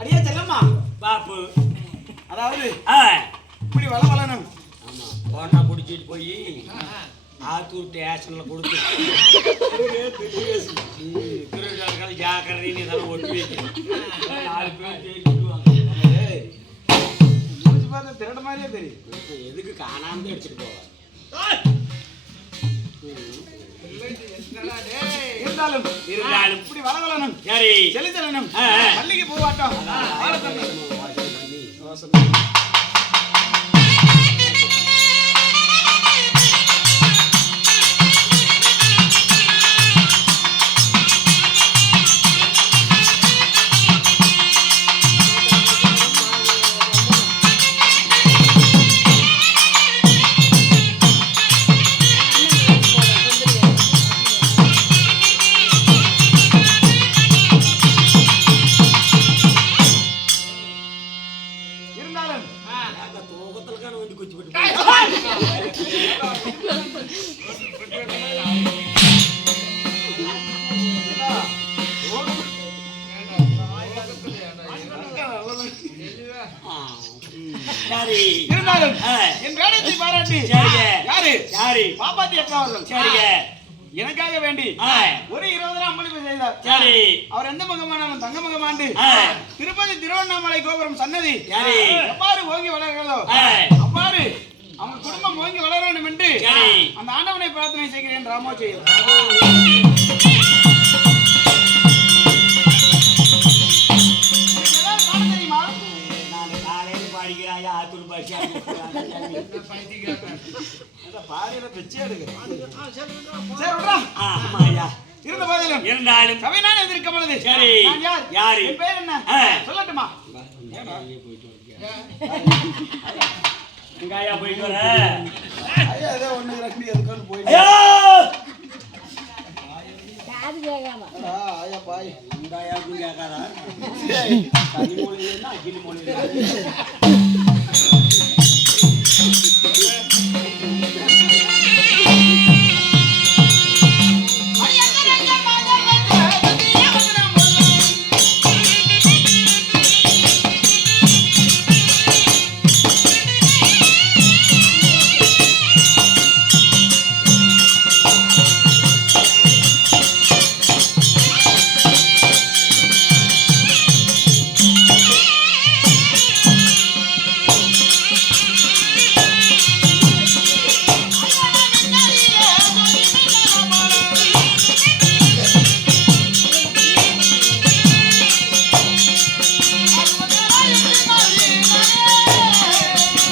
அடியே செல்லம்மா பாப்பு அதாவது இப்படி வளவளனும் ஆமா போனா புடிச்சிட்டு போய் ஆத்தூர் ஸ்டேஷன்ல கொடுத்து திருவிழாக்கள் ஜாக்கிரதைன்னு இதெல்லாம் ஒட்டி வைக்கிறேன் 4 பேர் தேடிடுவாங்க. திருட மாதிரியே தெரியும். எதுக்கு காணாம எடுத்துட்டு போவாங்க. இருந்தாலும் இப்படி வளவளனும் சரி செலுத்தலனும் பள்ளிக்கு போவாட்டம் எனக்காக வேண்டி ஒரு 20 அம்பளிப்பு செய்தார். அவர் எந்த முகமானாலும் தங்க முகமாண்டு திருப்பதி திருவண்ணாமலை கோபுரம் சன்னதி எவ்வாறு ஓங்கி வளர்களோ அவ்வாறு அவங்க குடும்பம் ஓங்கி வளர வேண்டும் என்று அந்த ஆண்டவனை பிரார்த்தனை செய்கிறேன். ராமோஜெயம். தெரியுமா? நான் காலையில் பாடிக்கிறாயா ஆத்தூர் பாஷா பாடியில பிச்சை எடுக்கிறேன். இருந்த போதிலும் இருந்தாலும் சபைநாடு எதிர்க்கும் பொழுது சரி யாரு என் பேர் என்ன சொல்லட்டுமா? எங்காயா போயிட்டு வர? ஐயா ஏதோ ஒண்ணு ரெண்டு எதுக்கு போயிட்டு காது கேட்காம ஐயா பாய் எங்காயா கேட்காதா? தனி மொழியில அகில மொழியில